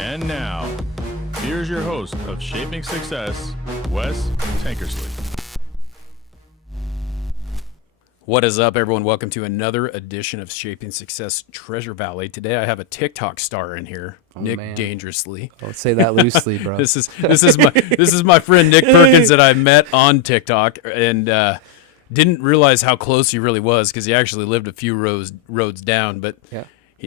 And now, here's your host of Shaping Success, Wes Tankersley. What is up, everyone? Welcome to another edition of Shaping Success Treasure Valley. Today I have a TikTok star in here, Nick man. Dangerously. Don't say that loosely, bro. This is my friend Nick Perkins that I met on TikTok and didn't realize how close he really was because he actually lived a few roads down. But Yeah.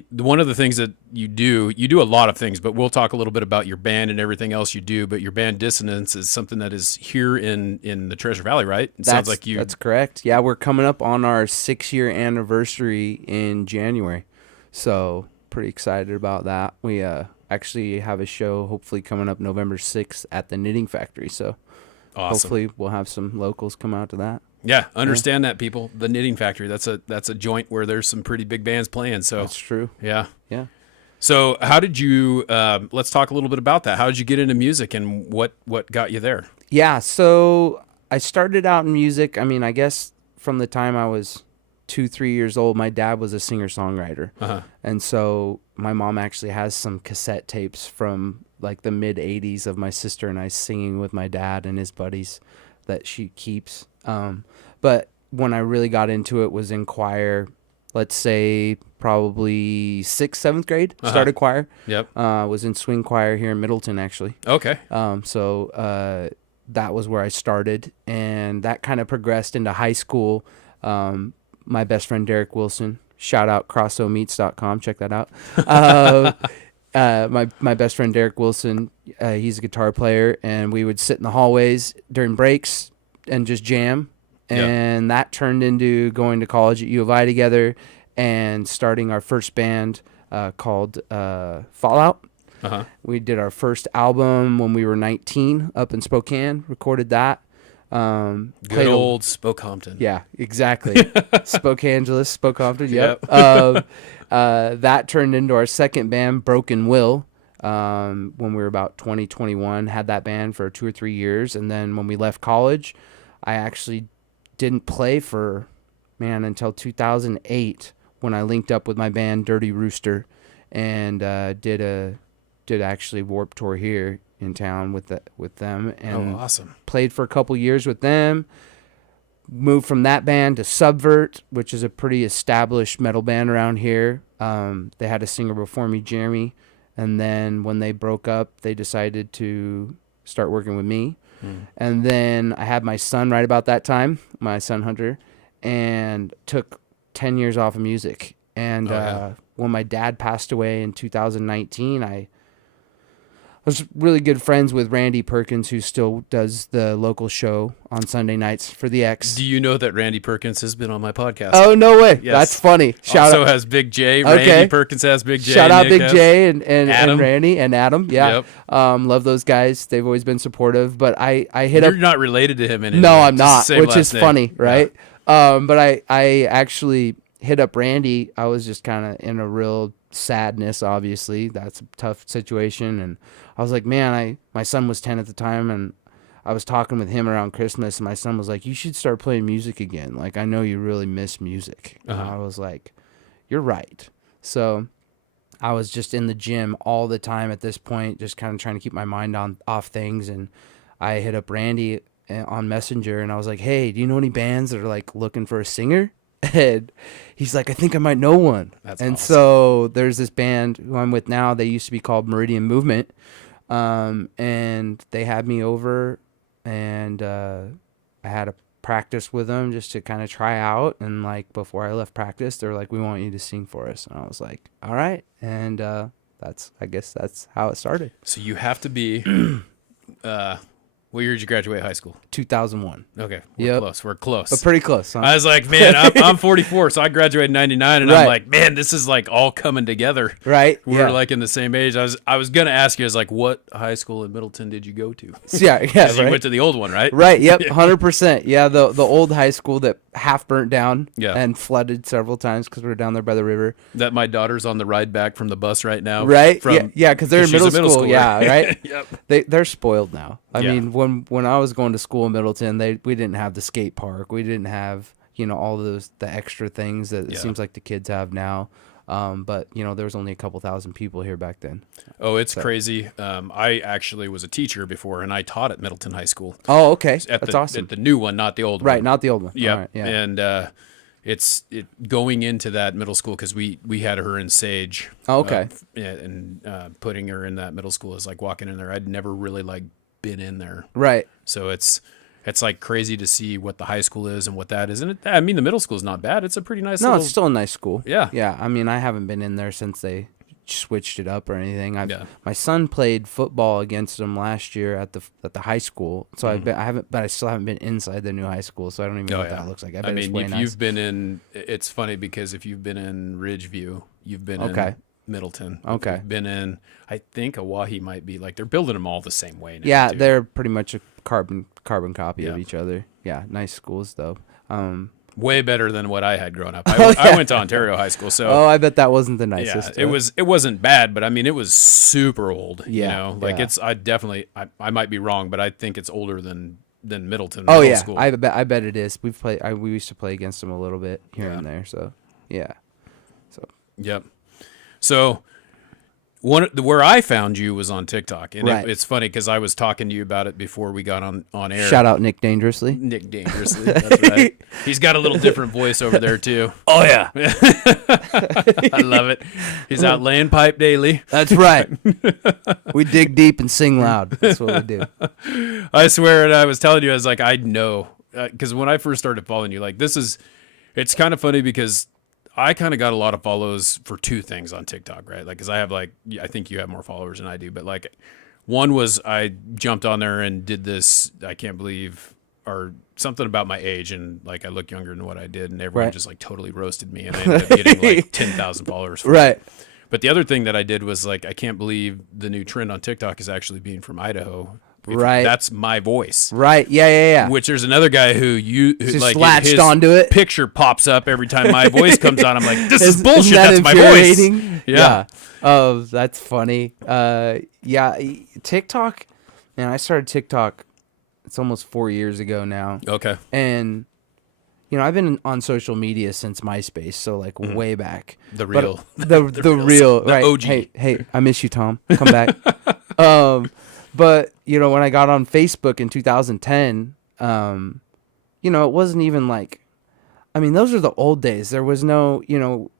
one of the things that you do a lot of things, but we'll talk a little bit about your band and everything else you do. But your band Dissonance is something that is here in the Treasure Valley, right? It sounds like you. That's correct. Yeah, we're coming up on our 6-year anniversary in January, so pretty excited about that. We actually have a show hopefully coming up November 6th at the Knitting Factory. So Awesome. hopefully we'll have some locals come out to that. Yeah, understand that, people. The Knitting Factory, that's a joint where there's some pretty big bands playing. So That's true. yeah. Yeah. So how did you? Let's talk a little bit about that. How did you get into music, and what got you there? Yeah, so I started out in music. I mean, I guess from the time I was 2-3 years old, my dad was a singer-songwriter. Uh-huh. And so my mom actually has some cassette tapes from like the mid 80s of my sister and I singing with my dad and his buddies that she keeps. But when I really got into it was in choir, let's say probably 6th, 7th grade, started choir. Yep. Was in swing choir here in Middleton, actually. Okay. So that was where I started, and that kind of progressed into high school. My best friend Derek Wilson, shout out crossomeats.com, check that out. My best friend Derek Wilson, he's a guitar player, and we would sit in the hallways during breaks and just jam. And that turned into going to college at U of I together and starting our first band called Fallout. Uh-huh. We did our first album when we were 19 up in Spokane, recorded that. Good old Spokehampton. Yeah, exactly. Spokangeles, Spokehampton, yep. That turned into our second band, Broken Will, when we were about 20, 21. Had that band for 2 or 3 years. And then when we left college, I actually didn't play until 2008 when I linked up with my band Dirty Rooster and did actually Warped Tour here in town with them, and awesome. Played for a couple years with them. Moved from that band to Subvert, which is a pretty established metal band around here. They had a singer before me, Jeremy, and then when they broke up, they decided to start working with me. And then I had my son right about that time, my son Hunter, and took 10 years off of music. And when my dad passed away in 2019, I was really good friends with Randy Perkins, who still does the local show on Sunday nights for the X. Do you know that Randy Perkins has been on my podcast? Oh, no way. Yes. That's funny. Also has Big J. Okay. Randy Perkins has Big J. Shout out Nick Big has. J and Adam. Randy and Adam. Yeah. Yep. Love those guys. They've always been supportive. But I hit You're up. not related to him in any No, way. I'm Just not, the same which last is name. funny, right? Yeah. But I actually hit up Randy. I was just kind of in a real sadness, obviously. That's a tough situation. And I was like, man, my son was 10 at the time, and I was talking with him around Christmas, and my son was like, you should start playing music again. Like, I know you really miss music. And I was like, you're right. So I was just in the gym all the time at this point, just kind of trying to keep my mind off things. And I hit up Randy on Messenger, and I was like, hey, do you know any bands that are like looking for a singer? And he's like, I think I might know one. That's and awesome. So there's this band who I'm with now. They used to be called Meridian Movement. And they had me over, and I had a practice with them just to kind of try out. And like before I left practice, they were like, we want you to sing for us. And I was like, all right. And I guess that's how it started. So you have to be. What year did you graduate high school? 2001. Okay, Yep. We're close. But pretty close, huh? I was like, man, I'm 44, so I graduated in 99, and I'm Right. like, man, this is like all coming together. Right? We're like in the same age. I was gonna ask you, I was like, what high school in Middleton did you go to? Yeah, 'Cause you right. went to the old one, right? Right. Yep. 100%. Yeah. The old high school that half burnt down Yeah. and flooded several times because we were down there by the river. That my daughter's on the ride back from the bus right now. Right. From, Yeah. Because they're in she's a middle school. schooler. Yeah. Right. Yep. They're spoiled now. I Yeah. mean, when I was going to school in Middleton, we didn't have the skate park. We didn't have all the extra things that it Yeah. seems like the kids have now. But there was only a couple thousand people here back then. Oh, it's crazy. I actually was a teacher before, and I taught at Middleton High School. Oh, okay. That's awesome. At the new one, not the old one. Right, not the old one. Yep. All right, yeah. And it's going into that middle school because we had her in Sage. Oh, okay. And putting her in that middle school is like walking in there. I'd never really like been in there. Right. So it's like crazy to see what the high school is and what that is. And I mean, the middle school is not bad. It's a pretty nice. No, it's still a nice school. Yeah. Yeah. I mean, I haven't been in there since they switched it up or anything. Yeah. My son played football against them last year at the high school. So I still haven't been inside the new high school. So I don't even know what that looks like. I bet it's way nice. You've been in, it's funny because if you've been in Ridgeview, you've been in Middleton. Okay. You've been in, I think Oahe might be like, they're building them all the same way now. Yeah. too. They're pretty much a carbon copy of Yeah. each other. Yeah. Nice schools though. Way better than what I had growing up. I went to Ontario High School, so I bet that wasn't the nicest. yeah, it wasn't bad, but I mean, it was super old. Yeah, like yeah. it's. I might be wrong, but I think it's older than Middleton. Oh Middle yeah, School. I bet it is. We used to play against them a little bit here and there. So yeah. Yep. So where I found you was on TikTok, and Right. it's funny because I was talking to you about it before we got on air. Shout out Nick Dangerously. Nick Dangerously. That's right. He's got a little different voice over there too. Oh yeah, I love it. He's out laying pipe daily. that's right. We dig deep and sing loud. That's what we do. I swear, and I was telling you, I was like, I know, because when I first started following you, like it's kind of funny because I kind of got a lot of follows for two things on TikTok, right? Like, because I have I think you have more followers than I do, but like, one was I jumped on there and did this, I can't believe, or something about my age, and like I look younger than what I did, and everyone Right. just like totally roasted me, and I ended up getting like 10,000 followers. For Right. it. But the other thing that I did was like, I can't believe the new trend on TikTok is actually being from Idaho. Right. That's my voice. Right. Yeah. Which there's another guy who Just like latched his onto it. picture pops up every time my voice comes on. I'm like, this is Isn't bullshit. that That's my voice. infuriating? Yeah. Oh, that's funny. Yeah. TikTok, man. I started TikTok. It's almost 4 years ago now. Okay. And I've been on social media since MySpace, so like way back. The real. But the real, the right? OG. Hey, I miss you, Tom. Come back. But when I got on Facebook in 2010, it wasn't even like, I mean, those are the old days. There was no,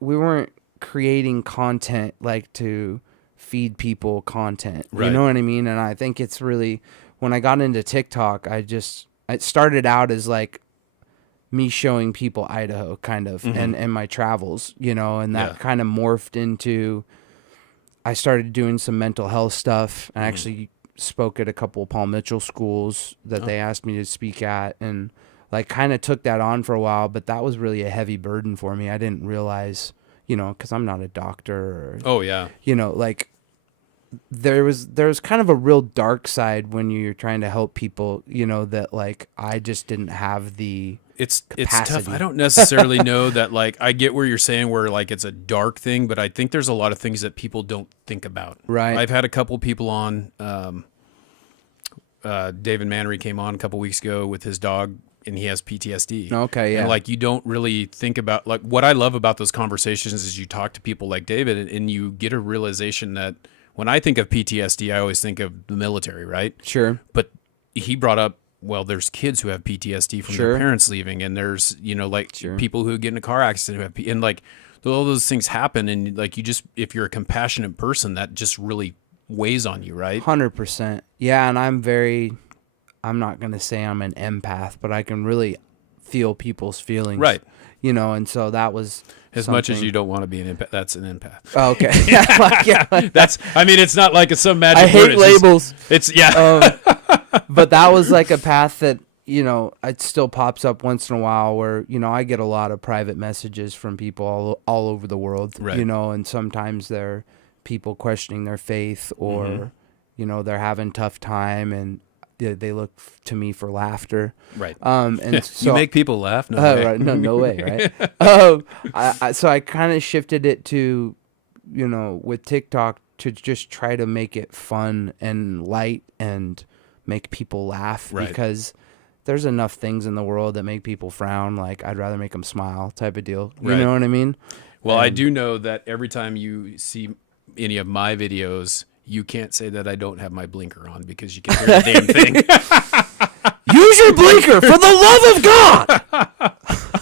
we weren't creating content like to feed people content. Right. You know what I mean? And I think it's really, when I got into TikTok, it started out as like me showing people Idaho kind of and my travels, and that kind of morphed into, I started doing some mental health stuff. I actually spoke at a couple of Paul Mitchell schools that they asked me to speak at, and like kind of took that on for a while, but that was really a heavy burden for me. I didn't realize, because I'm not a doctor or, Oh yeah. like there was kind of a real dark side when you're trying to help people, that like I just didn't have the It's capacity. tough. I don't necessarily know that, like, I get where you're saying where like it's a dark thing, but I think there's a lot of things that people don't think about. Right. I've had a couple people on. David Mannery came on a couple weeks ago with his dog, and he has PTSD. Okay, yeah. And like, you don't really think about, like, what I love about those conversations is you talk to people like David, and you get a realization that when I think of PTSD, I always think of the military, right? Sure. But he brought up, well, there's kids who have PTSD from Sure. their parents leaving, and there's, like Sure. people who get in a car accident who have, and like all those things happen. And like, if you're a compassionate person, that just really weighs on you, right? 100%. Yeah. And I'm not going to say I'm an empath, but I can really feel people's feelings. Right. And so that was As much as you don't want to be an empath, that's an empath. Oh, okay. Yeah. That's, I mean, it's not like it's some magic I hate word. It's just- labels. it's yeah. But that was like a path that, it still pops up once in a while where, I get a lot of private messages from people all over the world, Right. and sometimes they're people questioning their faith or, they're having tough time and they look to me for laughter. Right. And so You make people laugh? No way. right. No way. Right. So I kind of shifted it to, with TikTok to just try to make it fun and light and make people laugh Right. because there's enough things in the world that make people frown. Like I'd rather make them smile type of deal. You Right. know what I mean? Well, I do know that every time you see any of my videos, you can't say that I don't have my blinker on because you can hear the damn thing. Use your blinker for the love of God.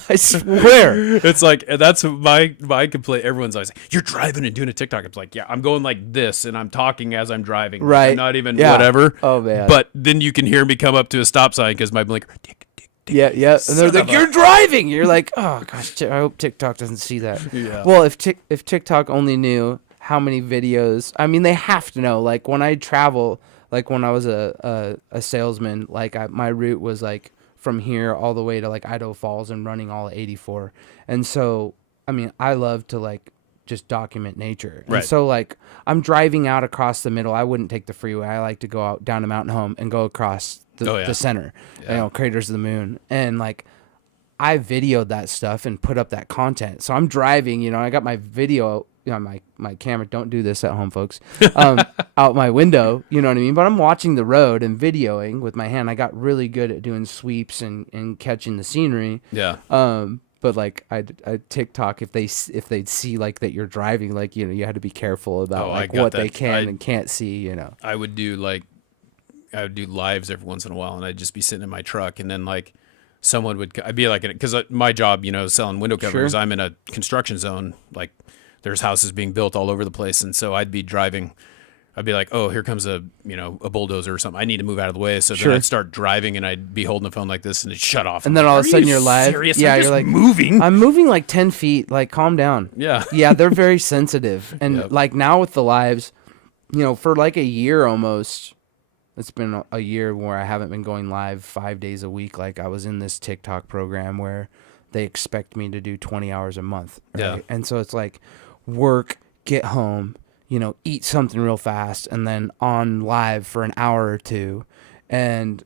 I swear. It's like, that's my complaint. Everyone's always like, you're driving and doing a TikTok. It's like, yeah, I'm going like this and I'm talking as I'm driving. Right. I'm not even whatever. Oh, man. But then you can hear me come up to a stop sign because my blinker, tick, tick, tick. Yeah. And they're like, you're driving. You're like, oh, gosh, I hope TikTok doesn't see that. Yeah. Well, if TikTok only knew how many videos, I mean, they have to know. Like, when I travel, like when I was a salesman, like my route was like from here all the way to like Idaho Falls and running all of 84. And so, I mean, I love to like just document nature. And right. so like I'm driving out across the middle. I wouldn't take the freeway. I like to go out down to Mountain Home and go across the center, Craters of the Moon. And like I videoed that stuff and put up that content. So I'm driving, I got my video, my camera, don't do this at home, folks, out my window, you know what I mean? But I'm watching the road and videoing with my hand. I got really good at doing sweeps and catching the scenery. Yeah. But like I TikTok, if they'd see like that you're driving, like, you had to be careful about like what they can and can't see, I would do lives every once in a while and I'd just be sitting in my truck and then like I'd be like, because my job, selling window covers, Sure. I'm in a construction zone, like there's houses being built all over the place. And so I'd be driving, I'd be like, oh, here comes a bulldozer or something. I need to move out of the way. So then I'd start driving and I'd be holding the phone like this and it'd shut off. And then all of a sudden you're live. Serious? Yeah, you're like moving. I'm moving like 10 feet. Like, calm down. Yeah. Yeah, they're very sensitive. And Yep. like now with the lives, for like a year almost, it's been a year where I haven't been going live 5 days a week. Like I was in this TikTok program where they expect me to do 20 hours a month. Right? Yeah. And so it's like work, get home, eat something real fast, and then on live for an hour or two. And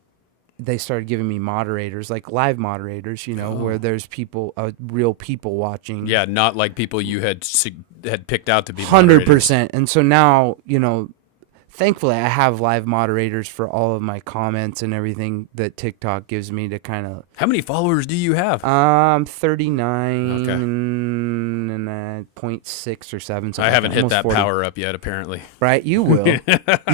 they started giving me moderators, like live moderators, where there's people, real people watching. Yeah, not like people you had picked out to be 100%. And so now, thankfully I have live moderators for all of my comments and everything that TikTok gives me to kind of. How many followers do you have? 39 and 0.6 or 7. I haven't hit that 40. power up yet, apparently. Right, you will.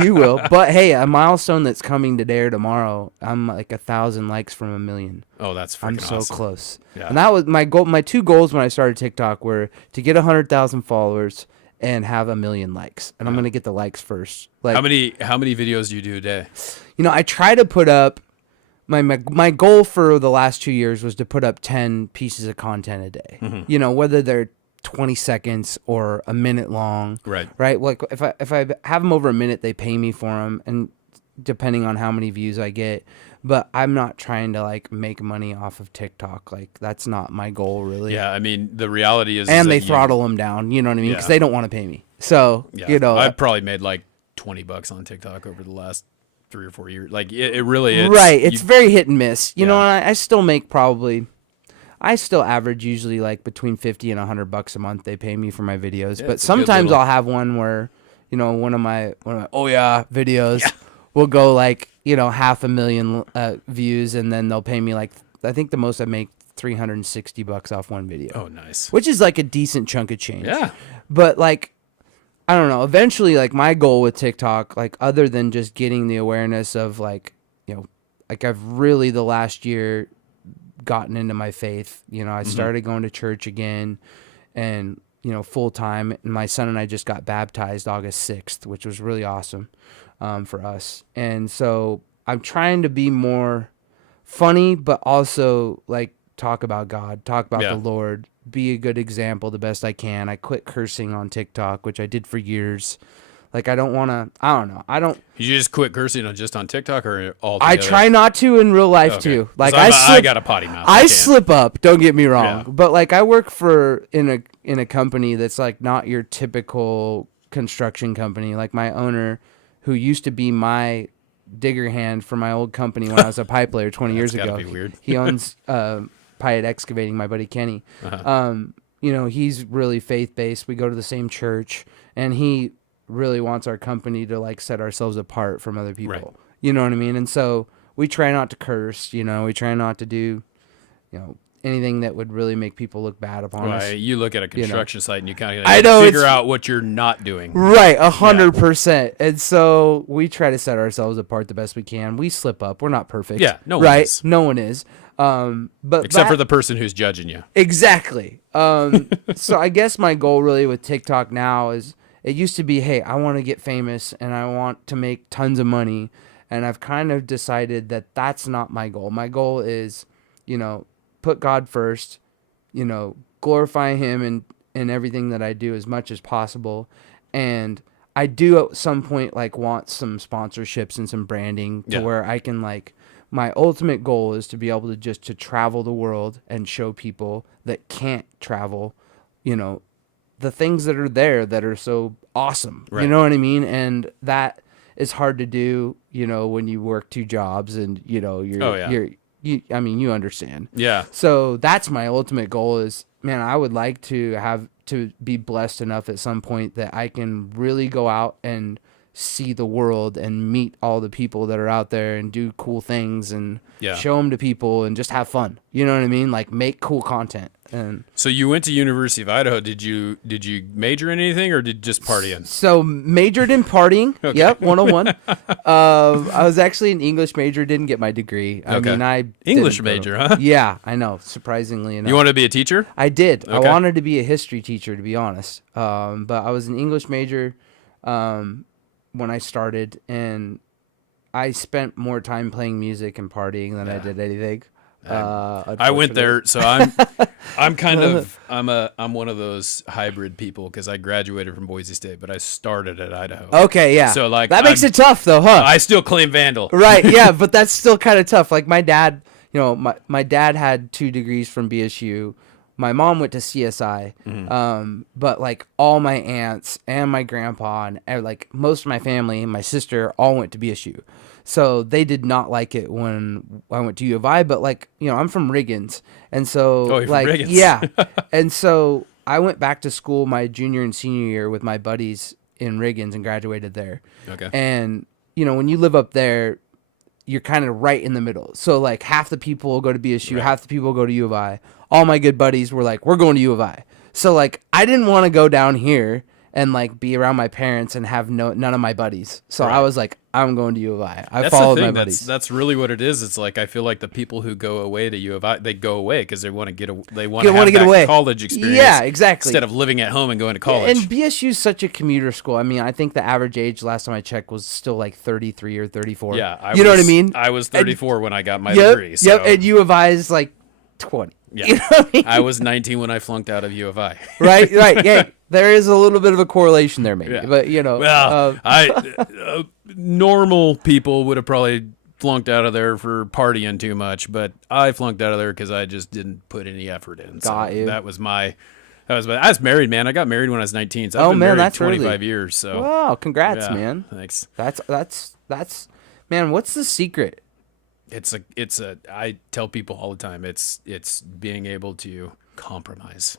You will. But hey, a milestone that's coming today or tomorrow, I'm like 1,000 likes from 1 million. Oh, that's freaking I'm so awesome. close. Yeah. And that was my goal. My two goals when I started TikTok were to get 100,000 followers and have 1 million likes. And I'm going to get the likes first. Like, how many videos do you do a day? I try to put up my goal for the last 2 years was to put up 10 pieces of content a day. Mm-hmm. Whether they're 20 seconds or a minute long. Right. Like if I have them over a minute, they pay me for them, and depending on how many views I get. But I'm not trying to like make money off of TikTok. Like that's not my goal really. Yeah, I mean the reality is, and they throttle them down. You know what I mean? Because they don't want to pay me. So I've probably made like $20 on TikTok over the last 3 or 4 years. Like it really is. Right. It's very hit and miss. You know, and I still make I still average usually like between $50 and $100 a month. They pay me for my videos, Yeah, but sometimes I'll have one where, one of my videos will go like 500,000 views, and then they'll pay me like, I think the most I make $360 off one video. Oh, nice. Which is like a decent chunk of change. Yeah. But like, I don't know. Eventually, like my goal with TikTok, like other than just getting the awareness of like, like I've really the last year gotten into my faith. I started going to church again and, full time. And my son and I just got baptized August 6th, which was really awesome for us. And so I'm trying to be more funny, but also like talk about God, talk about the Lord, be a good example the best I can. I quit cursing on TikTok, which I did for years. Like, I don't want to, I don't know. You just quit cursing just on TikTok or all I try not to in real life too. Like I got a potty mouth. I slip up, don't get me wrong. Yeah. But like I work in a company that's like not your typical construction company. Like my owner, who used to be my digger hand for my old company when I was a pipe layer 20 years ago. Be weird. He owns Pyatt Excavating, my buddy Kenny. Uh-huh. He's really faith-based. We go to the same church, and he really wants our company to like set ourselves apart from other people. Right. You know what I mean? And so we try not to curse, we try not to do, anything that would really make people look bad upon us. Right. You look at a construction site and you kind of I know, figure it's- out what you're not doing. Right, 100%. And so we try to set ourselves apart the best we can. We slip up. We're not perfect. Yeah, no one right? is. No one is. But Except for the person who's judging you. Exactly. So I guess my goal really with TikTok now is, it used to be, hey, I want to get famous and I want to make tons of money. And I've kind of decided that that's not my goal. My goal is, put God first, glorify him in everything that I do as much as possible. And I do at some point want some sponsorships and some branding to where I can my ultimate goal is to be able to just to travel the world and show people that can't travel, the things that are there that are so awesome. Right. You know what I mean? And that is hard to do, when you work 2 jobs and, you understand. Yeah. So that's my ultimate goal is, man, I would like to be blessed enough at some point that I can really go out and see the world and meet all the people that are out there and do cool things and show them to people and just have fun. You know what I mean? Make cool content. And so you went to University of Idaho. Did you major in anything or did just partying? So majored in partying. Okay. Yep, 101. I was actually an English major, didn't get my degree. I English didn't go major, to- huh? Yeah, I know. Surprisingly enough. You want to be a teacher? I did. I Okay. wanted to be a history teacher, to be honest. But I was an English major when I started, and I spent more time playing music and partying than I did anything. I went there, so I'm kind of I'm one of those hybrid people because I graduated from Boise State, but I started at Idaho. Okay, yeah. So that makes it tough, though, huh? I still claim Vandal. Right, yeah, but that's still kind of tough. My dad, my dad had 2 degrees from BSU. My mom went to CSI, but all my aunts and my grandpa and most of my family and my sister all went to BSU. So they did not like it when I went to U of I, but I'm from Riggins. And so you're from Riggins. yeah. And so I went back to school my junior and senior year with my buddies in Riggins and graduated there. Okay. And when you live up there, you're kind of right in the middle. So half the people will go to BSU, Right. half the people will go to U of I. All my good buddies were we're going to U of I. So I didn't want to go down here and be around my parents and have none of my buddies. So Right. I was I'm going to U of I. I That's followed the my thing. buddies. That's really what it is. It's I feel like the people who go away to U of I, they go away because they want to they want to have get that away. college experience. Yeah, exactly. Instead of living at home and going to college. And BSU is such a commuter school. I mean, I think the average age last time I checked was still 33 or 34. Yeah, you know what I mean? I was 34 when I got my Yep, degree. So. yep. And U of I is 20. Yeah. You know what I mean? I was 19 when I flunked out of U of I. right. Yeah, there is a little bit of a correlation there, maybe. Yeah. But Well, normal people would have probably flunked out of there for partying too much, but I flunked out of there because I just didn't put any effort in. Got you. That was I was married, man. I got married when I was 19. So I've been man, married that's 25 early. years. So wow, congrats, yeah, man. Thanks. That's man. What's the secret? I tell people all the time, it's being able to compromise.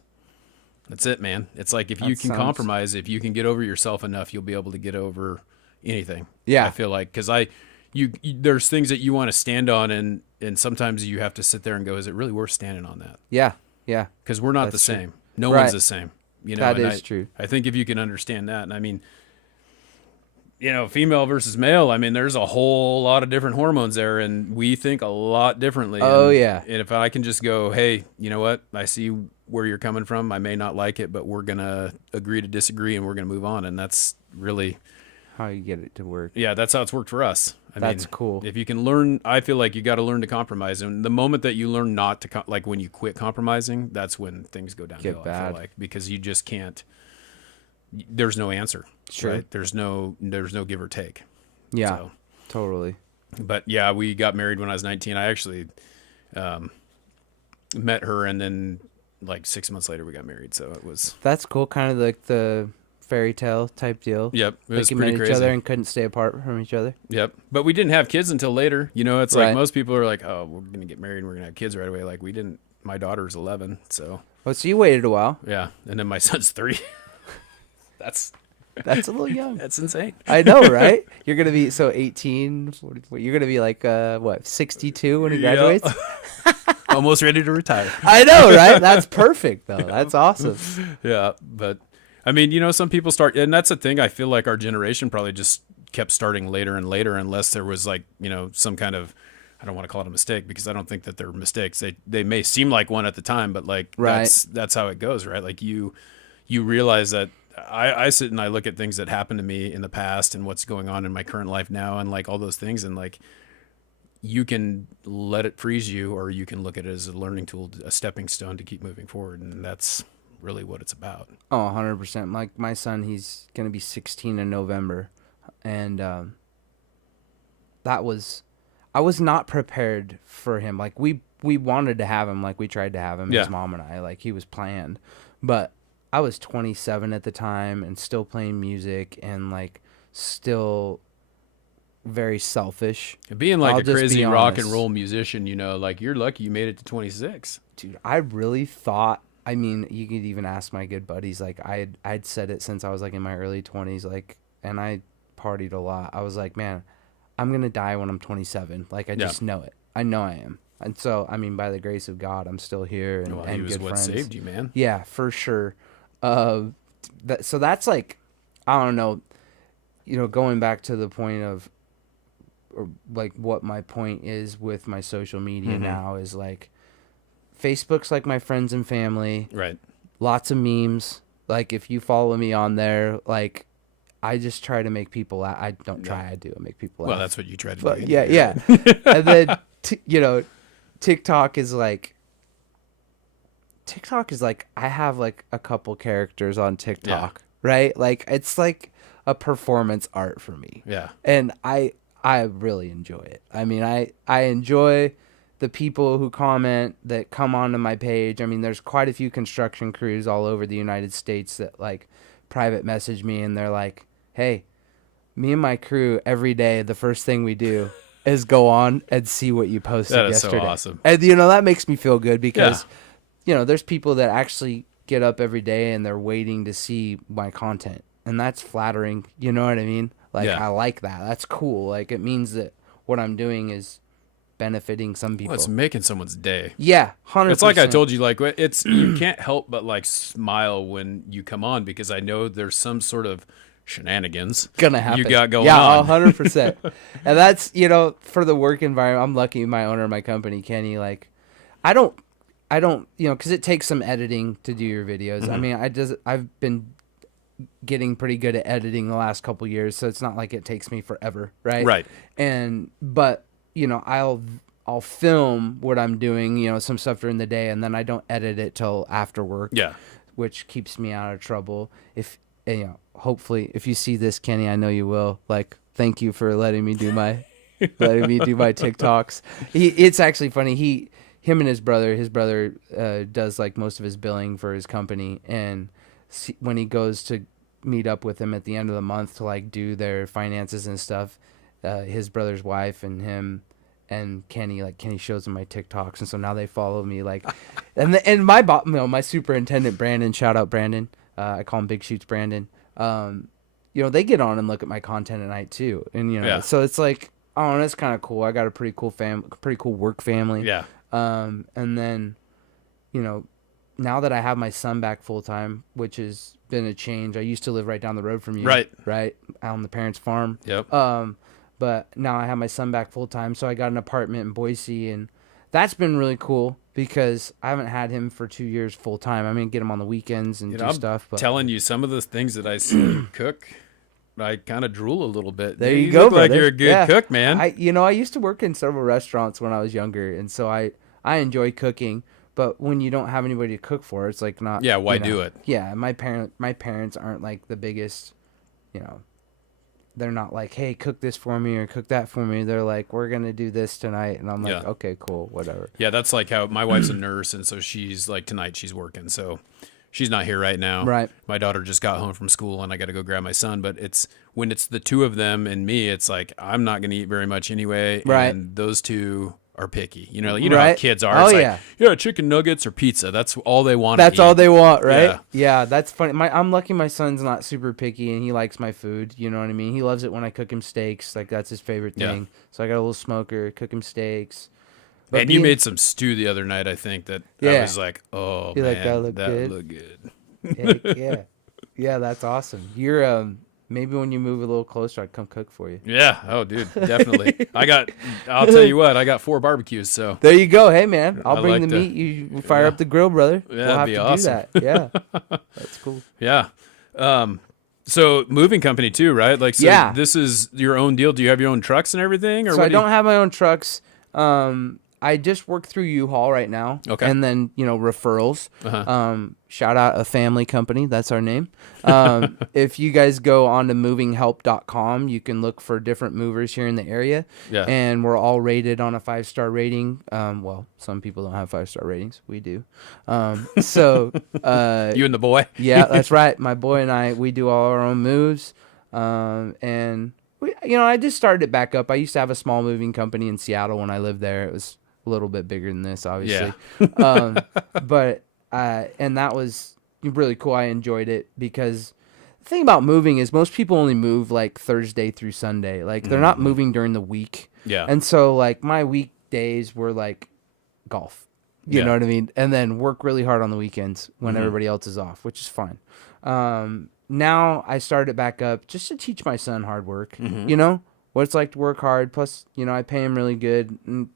That's it, man. It's if you can compromise, if you can get over yourself enough, you'll be able to get over anything. Yeah. I feel because there's things that you want to stand on, and sometimes you have to sit there and go, is it really worth standing on that? Yeah. Because we're not That's the true. same. No Right. one's the same. That and is true. I think if you can understand that, and I mean, female versus male, I mean, there's a whole lot of different hormones there, and we think a lot differently. Oh, and, yeah. And if I can just go, hey, you know what? I see where you're coming from. I may not like it, but we're going to agree to disagree, and we're going to move on. And that's really... How you get it to work. Yeah, that's how it's worked for us. That's cool. If you can learn, I feel like you got to learn to compromise. And the moment that you learn not to, when you quit compromising, that's when things go downhill. Get bad. I feel like, because you just can't. There's no answer. Sure. Right? There's no give or take. Yeah. So, Totally. but yeah, we got married when I was 19. I actually met her, and then 6 months later we got married. So it was. That's cool. Kind of the fairy tale type deal. Yep, it was You pretty met crazy. each other and couldn't stay apart from each other. Yep. But we didn't have kids until later. It's Right. most people are like, oh, we're going to get married and we're going to have kids right away. We didn't. My daughter's 11, so. Oh, so you waited a while. Yeah. And then my son's 3. That's a little young. That's insane. I know, right? You're going to be 18. You're going to be 62 when he Yeah. graduates? Almost ready to retire. I know, right? That's perfect, though. That's awesome. Yeah, but I mean, some people start, and that's the thing. I feel like our generation probably just kept starting later and later, unless there was like, some kind of, I don't want to call it a mistake because I don't think that they're mistakes. They may seem like one at the time, but like Right. that's how it goes, right? Like you realize that I sit and I look at things that happened to me in the past and what's going on in my current life now and like all those things, and like you can let it freeze you, or you can look at it as a learning tool, a stepping stone to keep moving forward, and that's really what it's about. Oh, 100%. Like my son, he's going to be 16 in November. And I was not prepared for him. Like we wanted to have him, like we tried to have him, his mom and I, like he was planned. But I was 27 at the time and still playing music and like still very selfish. Being like I'll a just crazy be rock and honest. roll musician, like you're lucky you made it to 26. Dude, I really thought, I mean, you could even ask my good buddies, like I'd said it since I was like in my early 20s, like, and I partied a lot. I was like, man, I'm going to die when I'm 27. Like, I just know it. I know I am. And so, I mean, by the grace of God, I'm still here and, Well, and he was good what friends. saved you, man. Yeah, for sure. So that's like, I don't know, going back to the point of, or like what my point is with my social media now is like, Facebook's like my friends and family. Right. Lots of memes. Like if you follow me on there, like I just try to make people laugh. I don't try, I do. I make people laugh. Well, that's what you try to But do. yeah. And then, TikTok is like, I have like a couple characters on TikTok, right? Like it's like a performance art for me. Yeah. And I really enjoy it. I mean, I enjoy the people who comment that come onto my page. I mean, there's quite a few construction crews all over the United States that like private message me and they're like, hey, me and my crew every day, the first thing we do is go on and see what you posted That is yesterday. so awesome. And that makes me feel good because there's people that actually get up every day and they're waiting to see my content. And that's flattering. You know what I mean? Like, I like that. That's cool. Like, it means that what I'm doing is benefiting some people. Well, it's making someone's day. Yeah, 100%. It's like I told you, like it's you can't help but like smile when you come on because I know there's some sort of shenanigans gonna happen. you got going yeah, on. 100%. And that's for the work environment. I'm lucky. My owner of my company, Kenny, like I don't because it takes some editing to do your videos. I mean, I've been getting pretty good at editing the last couple years, so it's not like it takes me forever, right? Right. But I'll film what I'm doing, some stuff during the day, and then I don't edit it till after work. Yeah. Which keeps me out of trouble. Hopefully, if you see this, Kenny, I know you will. Like, thank you for letting me do my TikToks. It's actually funny. Him and his brother does like most of his billing for his company, and when he goes to meet up with him at the end of the month to like do their finances and stuff, his brother's wife and him and Kenny shows them my TikToks, and so now they follow me like, and my superintendent Brandon, shout out Brandon, I call him Big Shoots Brandon. They get on and look at my content at night too, and so it's like, oh, that's kind of cool. I got a pretty cool work family. Yeah. And then, now that I have my son back full time, which has been a change. I used to live right down the road from you. Right. Right. Out on the parents' farm. Yep. But now I have my son back full time, so I got an apartment in Boise, and that's been really cool because I haven't had him for 2 years full time. I mean, get him on the weekends and do I'm stuff. But telling you, some of the things that I see you cook, I kind of drool a little bit. there you go, look like brother. you're a good cook, man. I used to work in several restaurants when I was younger, and so I enjoy cooking. But when you don't have anybody to cook for, it's like not. Yeah, why do it? Yeah, my parents aren't like the biggest, they're not like, hey, cook this for me or cook that for me. They're like, we're gonna do this tonight, and I'm like, okay, cool, whatever. Yeah, that's like how my wife's a nurse, and so she's like tonight she's working, so she's not here right now. Right. My daughter just got home from school, and I got to go grab my son. But it's when it's the two of them and me, it's like I'm not gonna eat very much anyway. Right. And those two are picky. You know how Right. kids are. Oh, It's yeah. like, chicken nuggets or pizza. That's all they want. That's all they want, right? Yeah. Yeah, that's funny. I'm lucky my son's not super picky and he likes my food. You know what I mean? He loves it when I cook him steaks. Like, that's his favorite Yeah. thing. So I got a little smoker, cook him steaks. And you made some stew the other night, I think, that I was like, oh, You're man, like, that looked looked good. Heck yeah. Yeah, that's awesome. You're maybe when you move a little closer, I'd come cook for you. Yeah. Oh, dude, definitely. I'll tell you what, I got 4 barbecues, so. There you go. Hey, man, I'll I bring like the meat. You fire up the grill, brother. Yeah, we'll have that'd be to awesome. do that. Yeah, that's cool. Yeah. So moving company too, right? Like, so Yeah. this is your own deal. Do you have your own trucks and everything? Or So what I don't have my own trucks. I just work through U-Haul right now. Okay. And then, referrals. Shout out a family company. That's our name. If you guys go on to movinghelp.com, you can look for different movers here in the area. Yeah. And we're all rated on a 5-star rating. Well, some people don't have 5-star ratings. We do. So You and the boy? yeah, that's right. My boy and I, we do all our own moves. And we, I just started it back up. I used to have a small moving company in Seattle when I lived there. It was a little bit bigger than this, obviously. But and that was really cool. I enjoyed it because the thing about moving is most people only move like Thursday through Sunday. Like they're not moving during the week. Yeah. And so like my weekdays were like golf. You know what I mean? And then work really hard on the weekends when everybody else is off, which is fine. Now I started back up just to teach my son hard work, what it's like to work hard. Plus, I pay him really good and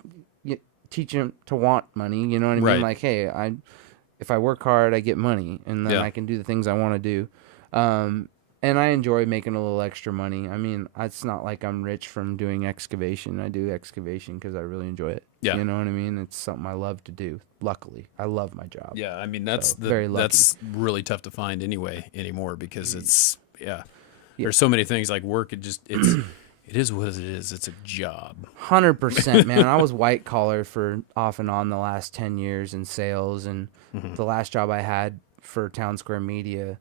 teach him to want money. You know what I mean? Right. Like, hey, if I work hard, I get money and then I can do the things I want to do. And I enjoy making a little extra money. I mean, it's not like I'm rich from doing excavation. I do excavation because I really enjoy it. Yeah. You know what I mean? It's something I love to do. Luckily, I love my job. Yeah, I mean that's very lucky. that's really tough to find anymore because it's there's so many things like work. It is what it is. It's a job. 100%, man. I was white collar for off and on the last 10 years in sales, and the last job I had for Town Square Media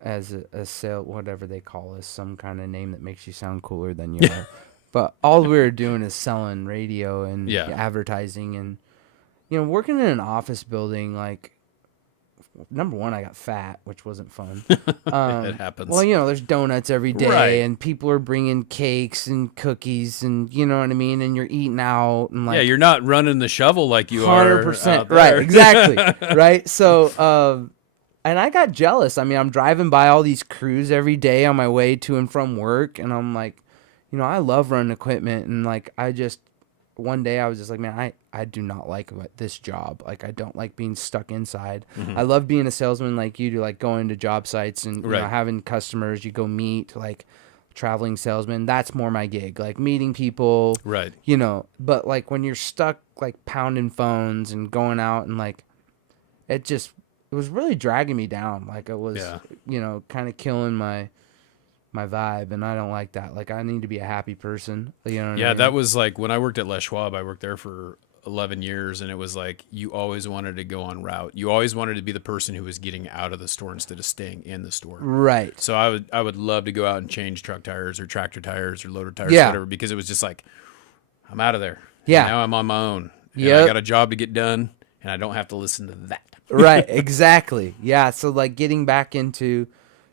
as a sale, whatever they call us, some kind of name that makes you sound cooler than you are. But all we were doing is selling radio and advertising, and working in an office building. Like, number one, I got fat, which wasn't fun. It happens. Well, there's donuts every day, Right. and people are bringing cakes and cookies, and you know what I mean. And you're eating out, and like, yeah, you're not running the shovel like you are. 100%, right? Exactly, right. So, and I got jealous. I mean, I'm driving by all these crews every day on my way to and from work, and I'm like, I love running equipment, and like, one day I was just like, man, I do not like this job. Like, I don't like being stuck inside. I love being a salesman like you do, like going to job sites and having customers you go meet, like traveling salesman. That's more my gig, like meeting people. Right. But like when you're stuck, like pounding phones and going out and like, it was really dragging me down. Like it was, kind of killing my vibe, and I don't like that. Like, I need to be a happy person. What I mean? That was like when I worked at Les Schwab. I worked there for 11 years, and it was like you always wanted to go on route. You always wanted to be the person who was getting out of the store instead of staying in the store. Right. So I would love to go out and change truck tires or tractor tires or loader tires, whatever, because it was just like, I'm out of there. Yeah. And now I'm on my own. Yeah. I got a job to get done, and I don't have to listen to that. Right. Exactly. Yeah. So like getting back into,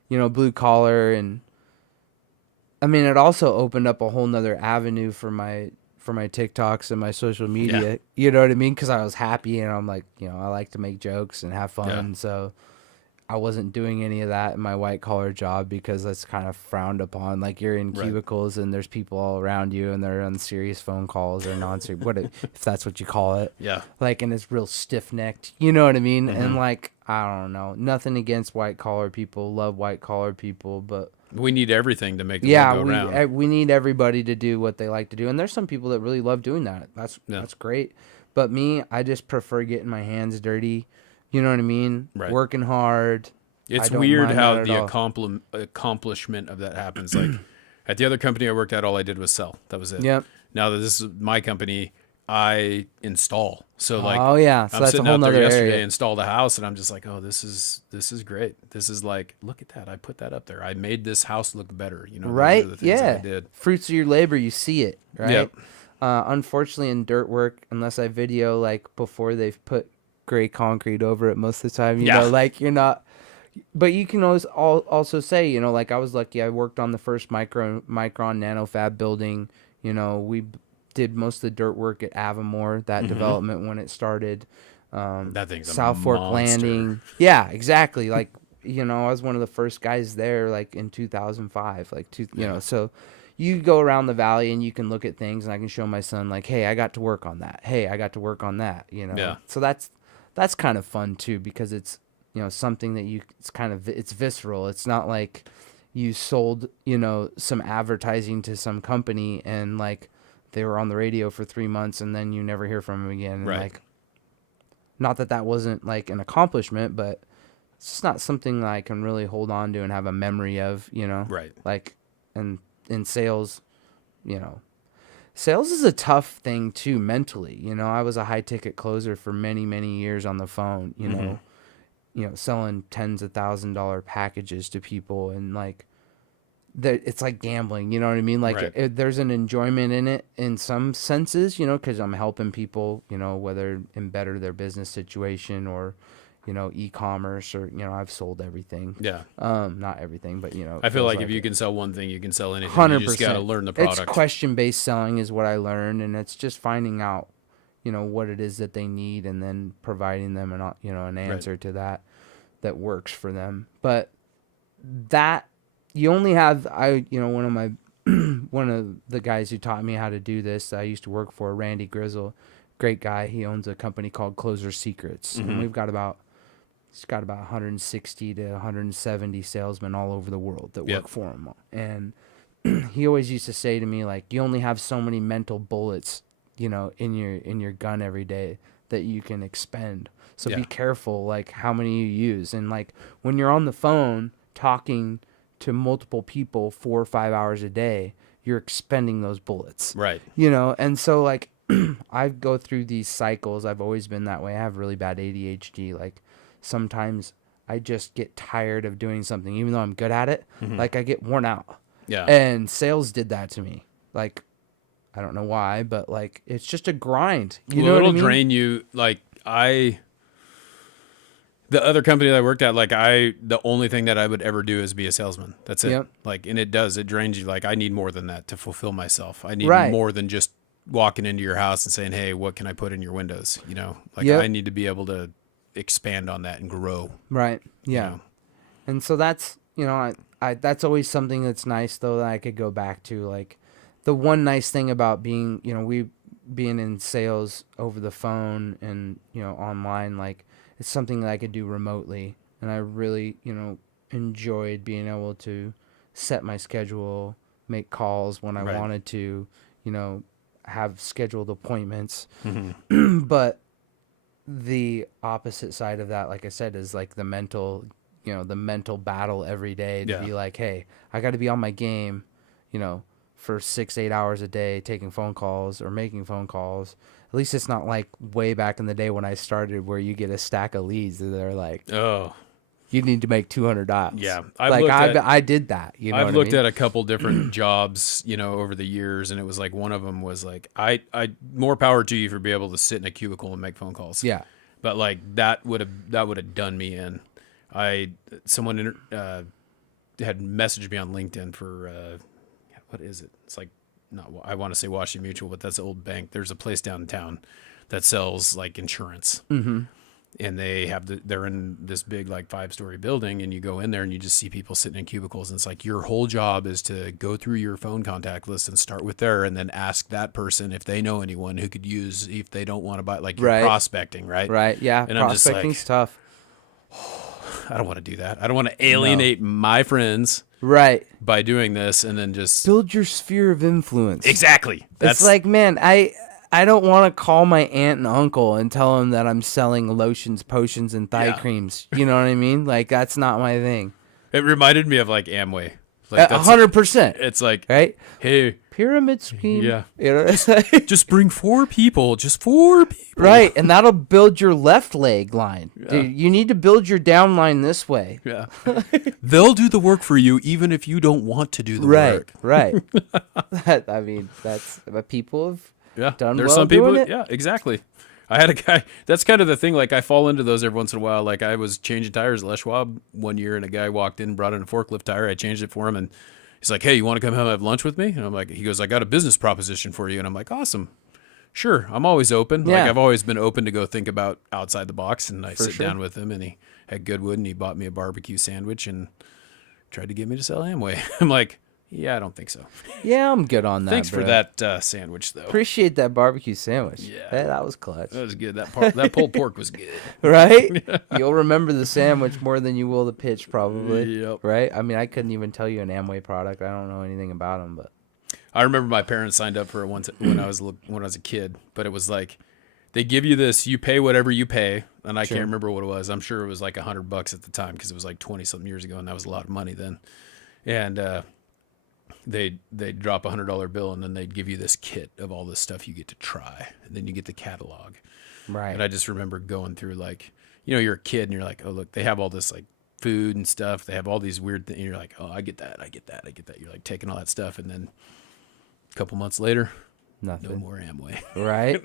blue collar, and I mean, it also opened up a whole nother avenue for my TikToks and my social media. Yeah. You know what I mean? Because I was happy, and I'm like, I like to make jokes and have fun. Yeah. So I wasn't doing any of that in my white collar job because that's kind of frowned upon. Like, you're in cubicles and there's people all around you, and they're on serious phone calls or non-serious, if that's what you call it. Yeah. Like, and it's real stiff necked. You know what I mean? And like, I don't know, nothing against white collar people. Love white collar people, but we need everything to make the world go round. We need everybody to do what they like to do, and there's some people that really love doing that. That's great. But me, I just prefer getting my hands dirty. You know what I mean? Right. Working hard. It's weird how the accomplishment of that happens. Like at the other company I worked at, all I did was sell. That was it. Yep. Now that this is my company, I install. So like, so I'm that's a sitting whole out there nother yesterday, area. installed a house, and I'm just like, oh, this is great. This is like, look at that. I put that up there. I made this house look better. Those Right? are the things that I did. Fruits of your labor, you see it, right? Yep. Unfortunately, in dirt work, unless I video like before they've put gray concrete over it most of the time, you know, like you're not. But you can also say, like I was lucky. I worked on the first micron nanofab building. We did most of the dirt work at Avamore, that development when it started. That thing's a South Fork monster. Landing. Yeah, exactly. Like, you know, I was one of the first guys there, like in 2005. Like, you know, so you go around the valley and you can look at things, and I can show my son, like, hey, I got to work on that. Hey, I got to work on that. You know. Yeah. So that's kind of fun too, because it's, you know, something that it's visceral. It's not like you sold, you know, some advertising to some company and like they were on the radio for 3 months and then you never hear from them again. And Right. like, not that that wasn't like an accomplishment, but it's just not something that I can really hold on to and have a memory of, you know. Right. Like, and in sales, you know, sales is a tough thing too mentally. You know, I was a high ticket closer for many, many years on the phone, you know, selling tens of $1,000 packages to people, and like it's like gambling, you know what I mean? Like Right. there's an enjoyment in it in some senses, you know, because I'm helping people, you know, whether in better their business situation or, you know, e-commerce, or, you know, I've sold everything. Yeah. Not everything, but, you know. I feel feels like if you can sell one thing, you can sell anything. 100%. You just got to learn the product. It's question-based selling is what I learned, and it's just finding out, you know, what it is that they need and then providing them an, you know, an answer to that works for them. But that you only have, you know, one of the guys who taught me how to do this, I used to work for, Randy Grizzle, great guy. He owns a company called Closer Secrets, and he's got about 160 to 170 salesmen all over the world that work for him. And he always used to say to me, like, you only have so many mental bullets, you know, in your gun every day that you can expend. So be careful, like, how many you use. And like, when you're on the phone talking to multiple people 4 or 5 hours a day, you're expending those bullets. Right. You know, and so like I go through these cycles. I've always been that way. I have really bad ADHD. Like, sometimes I just get tired of doing something, even though I'm good at it. Like, I get worn out. Yeah. And sales did that to me. Like, I don't know why, but like, it's just a grind. You know what I it'll mean? drain you. Like, the other company that I worked at, like, the only thing that I would ever do is be a salesman. That's it. Yep. Like, and it drains you. Like, I need more than that to fulfill myself. I need Right. more than just walking into your house and saying, hey, what can I put in your windows? You know, like, Yep. I need to be able to expand on that and grow. Right. Yeah. know? And so that's, you know, I that's always something that's nice, though, that I could go back to. Like, the one nice thing about being, you know, being in sales over the phone and, you know, online, like, it's something that I could do remotely. And I really, you know, enjoyed being able to set my schedule, make calls when I wanted to, you know, have scheduled appointments. But the opposite side of that, like I said, is like the mental, you know, the mental battle every day to be like, hey, I got to be on my game, you know, for 6-8 hours a day, taking phone calls or making phone calls. At least it's not like way back in the day when I started, where you get a stack of leads that are like, Oh, you need to make 200 dials. Yeah. I did that. You know I've what looked I mean? at a couple different jobs, you know, over the years, and it was like, one of them was like, I more power to you for being able to sit in a cubicle and make phone calls. Yeah. But like, that would have done me in. Someone had messaged me on LinkedIn for what is it? It's like, not, I want to say Washington Mutual, but that's an old bank. There's a place downtown that sells like insurance. And they're in this big, like, 5-story building, and you go in there and you just see people sitting in cubicles, and it's like, your whole job is to go through your phone contact list and start with there, and then ask that person if they know anyone who could use, if they don't want to buy, like, you're prospecting, right? Right. Yeah. And I'm just Prospecting's like, tough. I don't want to do that. I don't want to alienate my friends Right. by doing this, and then just Build your sphere of influence. exactly. That's It's like, man, I don't want to call my aunt and uncle and tell them that I'm selling lotions, potions, and thigh creams. You know what I mean? Like, that's not my thing. it reminded me of like Amway. Like, 100%. It's like, Right? hey, Pyramid scheme. Yeah. You know, it's like, just bring 4 people, just 4 people. right. And that'll build your left leg line. Dude, you need to build your down line this way. Yeah. They'll do the work for you even if you don't want to do the work. Right. I mean, that's what people have done. There's well some people. doing it. Yeah, exactly. I had a guy. That's kind of the thing. Like, I fall into those every once in a while. Like, I was changing tires at Les Schwab one year, and a guy walked in, brought in a forklift tire. I changed it for him, and he's like, hey, you want to come have lunch with me? And I'm like, he goes, I got a business proposition for you. And I'm like, awesome. Sure. I'm always open. Yeah. Like I've always been open to go think about outside the box. And I sit sure. down with him and he had Goodwood and he bought me a barbecue sandwich and tried to get me to sell Amway. I'm like, yeah, I don't think so. Yeah, I'm good on that. Thanks for bro. that sandwich, though. Appreciate that barbecue sandwich. Yeah. Hey, that was clutch. That was good. That pulled pork was good. Right? You'll remember the sandwich more than you will the pitch, probably. Yep. Right? I mean, I couldn't even tell you an Amway product. I don't know anything about them, but I remember my parents signed up for it once when I was a kid, but it was like they give you this, you pay whatever you pay, and I can't remember what it was. I'm sure it was like $100 at the time because it was like 20 something years ago, and that was a lot of money then. And they'd drop $100 bill, and then they'd give you this kit of all this stuff you get to try, and then you get the catalog. right. And I just remember going through like, you're a kid, and you're like, oh look, they have all this like food and stuff. They have all these weird things. You're like, oh, I get that. You're like taking all that stuff, and then a couple months later, Nothing. no more Amway. Right?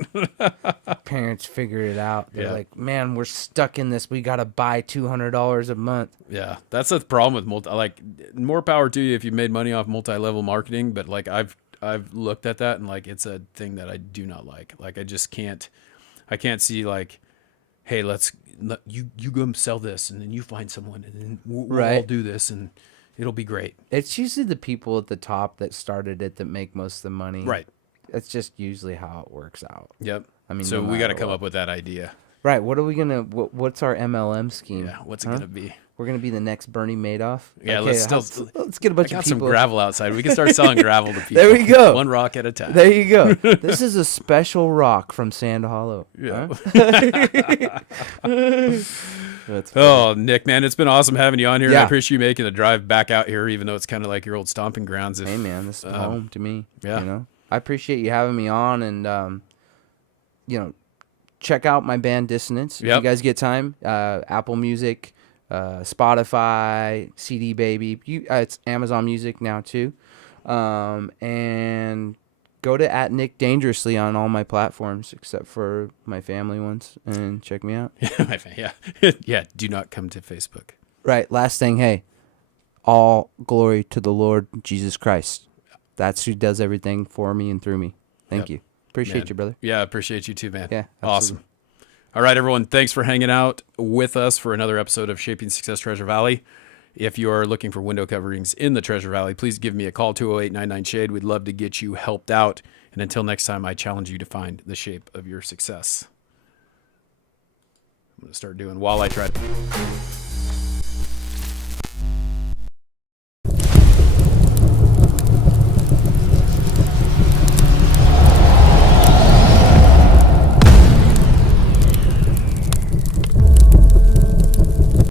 Parents figure it out. They're Yeah. like, man, we're stuck in this. We got to buy $200 a month. Yeah, that's the problem with like more power to you if you made money off multi-level marketing. But like I've looked at that and like it's a thing that I do not like. Like I just can't. I can't see like, hey, you go and sell this, and then you find someone, and then we'll all Right. do this, and it'll be great. It's usually the people at the top that started it that make most of the money. Right. It's just usually how it works out. Yep. I mean, so no we got to matter come what. up with that idea. Right. What are we going to, what's our MLM scheme? Yeah. What's it Huh? gonna be? We're going to be the next Bernie Madoff? Yeah. Okay, let's get a I bunch got of some people. gravel outside. We can start selling gravel to people. There we go. One rock at a time. There you go. This is a special rock from Sand Hollow. Yeah. Huh? That's funny. Oh, Nick, man, it's been awesome having you on here. Yeah. I appreciate you making the drive back out here, even though it's kind of like your old stomping grounds. Hey, man, this is home to me. yeah. You know, I appreciate you having me on, and check out my band Dissonance if Yep. you guys get time. Apple Music, Spotify, CD Baby. It's Amazon Music now too, and go to @NickDangerously on all my platforms except for my family ones, and check me out. Yeah. Yeah. Do not come to Facebook. Right. Last thing, hey, all glory to the Lord Jesus Christ. That's who does everything for me and through me. Thank Yep. you. Appreciate Man. you, brother. Yeah. Appreciate you too, man. Yeah, Awesome. All right, everyone. Thanks for hanging out with us for another episode of Shaping Success Treasure Valley. If you are looking for window coverings in the Treasure Valley, please give me a call, 208-99-SHADE. We'd love to get you helped out. And until next time, I challenge you to find the shape of your success. I'm going to start doing while I try to...